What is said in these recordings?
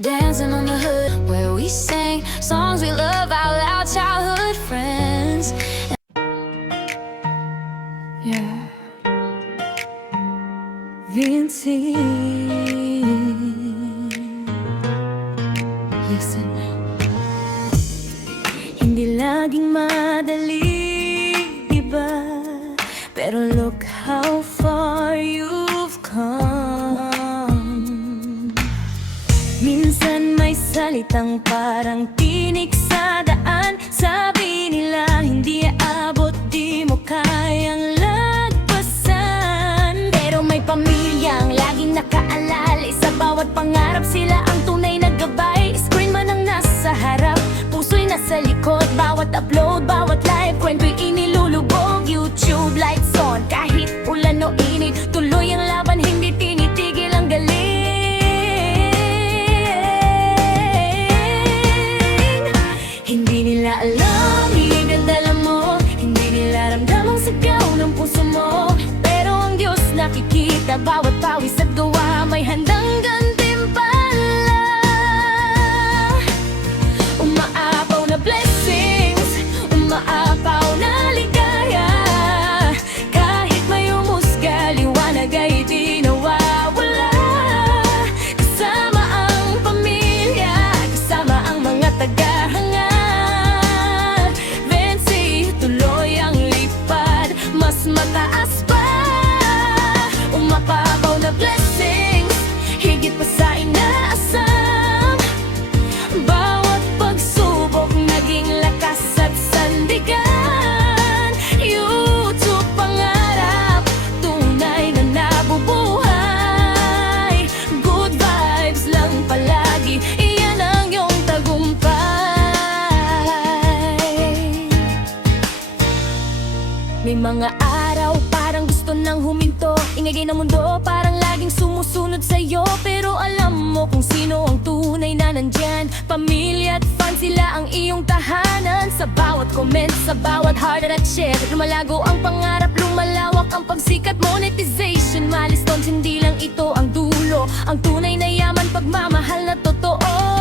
Dancing on the hood where we sang songs we love out loud, childhood friends. Yeah, Vinci. Listen. Hindi laging madali, diba? Pero look how far you've come. Minsan may salitang parang tinik sa daan. Sabi nila hindi aabot, di mo kayang lagpasan. Pero may pamilyang laging nakaalala, sa bawat pangarap sila ang tunay na gabay. Screen man ang nasa harap, puso'y nasa likod. Bawat upload, bawat live, kwento'y inilulubog. YouTube lights on, kahit ulan o init, tuloy ang laban, hindi tinitigil ang galing. Hindi nila alam, igandala mo. Hindi nila ramdam ang sigaw ng puso mo. Pero ang Diyos nakikita bawat pawis at gawa, may handang gantimpala. Umaapaw na blessings, umaapaw na ligaya. Kahit may umusga, liwanag ay di nawawala. Kasama ang pamilya, kasama ang mga tagahanga. Mas mataas pa, umapapaw na blessings, higit pa sa inaasam. Bawat pagsubok naging lakas at sandigan. YouTube pangarap, tunay na nabubuhay. Good vibes lang palagi, iyan ang iyong tagumpay. May mga araw parang gusto nang huminto, ingay ng mundo parang laging sumusunod sa'yo. Pero alam mo kung sino ang tunay na nandyan. Pamilya at fans, sila ang iyong tahanan. Sa bawat comment, sa bawat heart at share, lumalago ang pangarap, lumalawak ang pagsikat. Monetization, milestones, hindi lang ito ang dulo. Ang tunay na yaman, pagmamahal na totoo.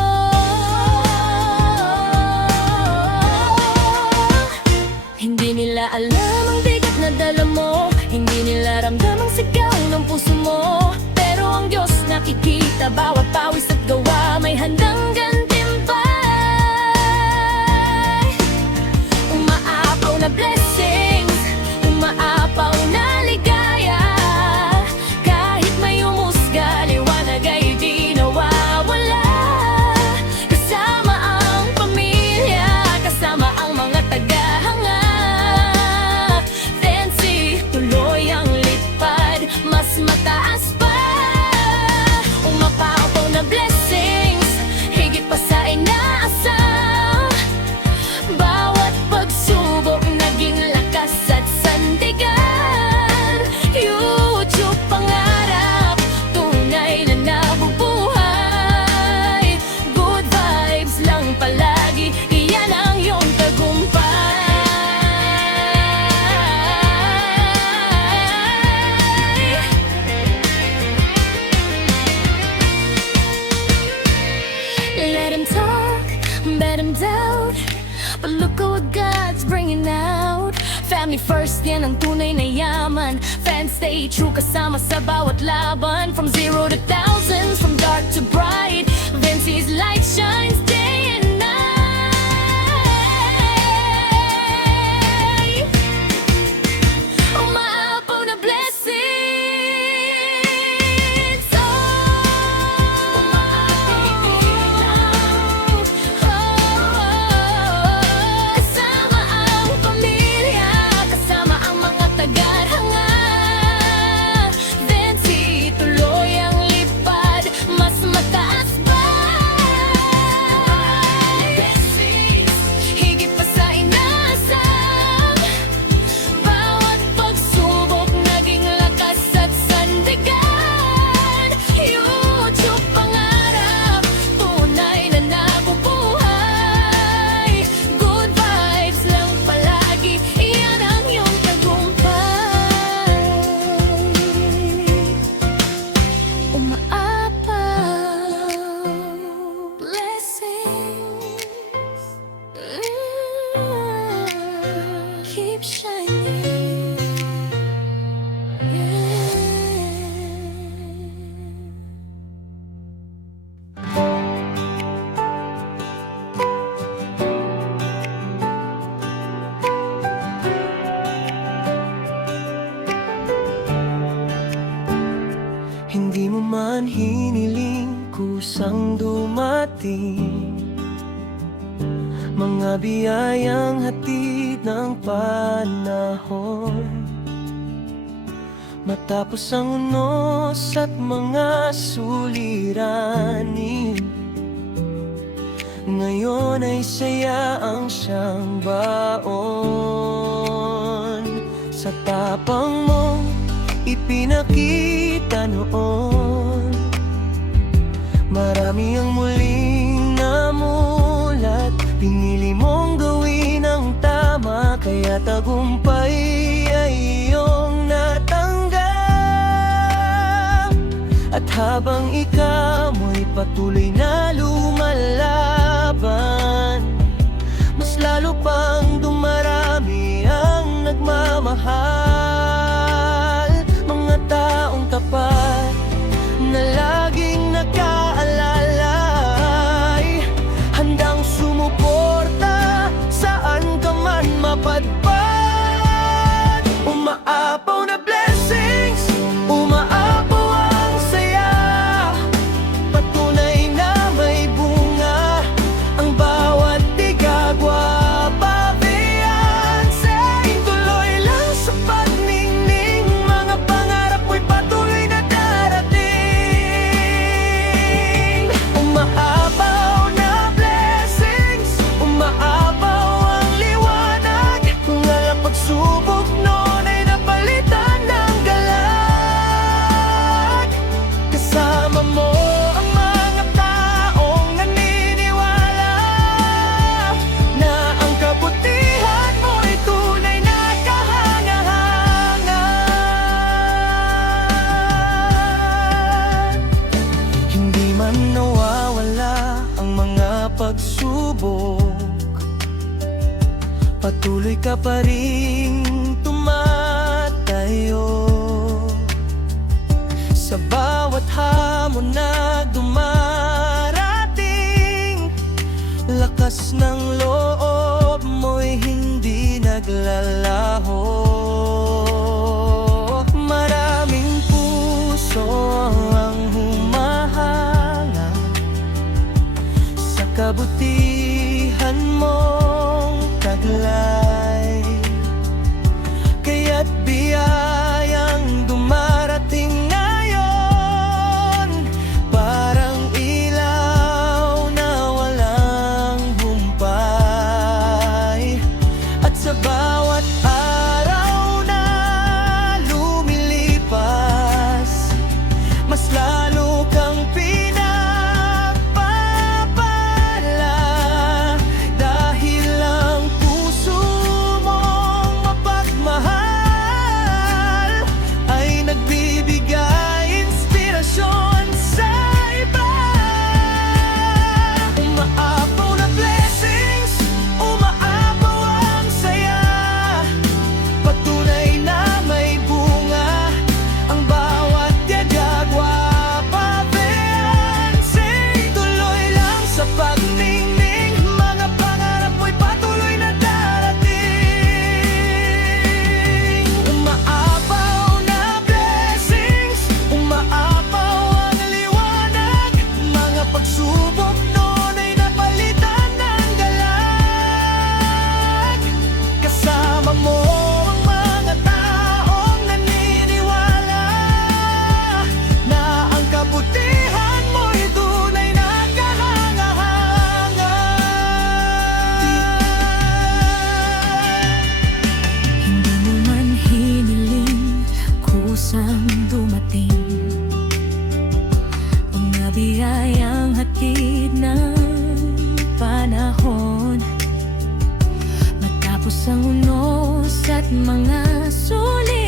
Hindi nila alam ang bigat na dala mo, hindi nila ramdam ang sigaw ng puso mo. Pero ang Diyos nakikita bawat pawis at gawa, may handang gantimpay. Umaapaw na blessings, umaapaw na ligaya. Kahit may umusga, liwanag ay di nawawala. Kasama ang pamilya, kasama ang mga tagahanga. Mas mataas pa, umapapaw na blessings, higit pa sa inaasam. Bawat pagsubok naging lakas at sandigan. YouTube pangarap, tunay na nabubuhay. Good vibes lang palagi, iyan ang iyong tagumpay. Bet him doubt, but look at what God's bringing out. Family first, yan ang tunay na yaman. Fans stay true, kasama sa bawat laban. From zero to thousands, from dark to bright, Vinci's light shines day and night. Umaapaw na blessings, man hiniling, kusang dumating. Mga biyayang hatid ng panahon, matapos ang unos at mga suliranin. Ngayon ay saya ang siyang baon. Sa tapang mong ipinakita noon, marami ang muling namulat. Pinili mong gawin ang tama, kaya tagumpay ay iyong natanggap. At habang ikaw mo'y patuloy na lumalaban, mas lalo pang dumarami ang nagmamahal. Mga taong tapat na laging nakaalalay, handang sumuporta saan ka man mapadpad. Umaapaw na blessings, umaapaw ang saya, patunay na may bunga ang bawat tigagwa. Pabiyansay, tuloy lang sa pagningning, mga pangarap mo'y patuloy na darating. Umaapaw na blessings, umaapaw ang liwanag, kung ang pagsubok noon ay napalitan ng galak. Kasama mo ang mga taong naniniwala na ang kabutihan mo'y tunay na kahangahangan. Hindi man nawawala ang mga pagsubok, patuloy ka pa rin tumatayo. Sa bawat hamon na dumarating, lakas ng loob mo'y hindi naglalaho. Maraming puso ang humahanga sa kabutihan mong taglay, kaya't biyayang dumarating ngayon, parang ilaw na walang humpay. At sa bawat araw na lumilipas, mas lalo kang pinapapala, dahil ang puso mong mapagmahal ay nagbibigay inspirasyon sa iba. Umaapaw na blessings, umaapaw ang saya, patunay na may bunga ang bawat yagagwa. Pabiyansay, tuloy lang sa pagningning, mga pangarap mo'y patuloy na darating. Umaapaw na blessings, umaapaw ang liwanag, mga pagsubok noon ay napalitan ng galak. Kasama mo ang mga taong naniniwala na ang kabutihan mo'y tunay na kahangahangan. Hindi mo man hiniling, kusang dumating. Mga biyayang hatid ng panahon, matapos ang unos at mga sulit.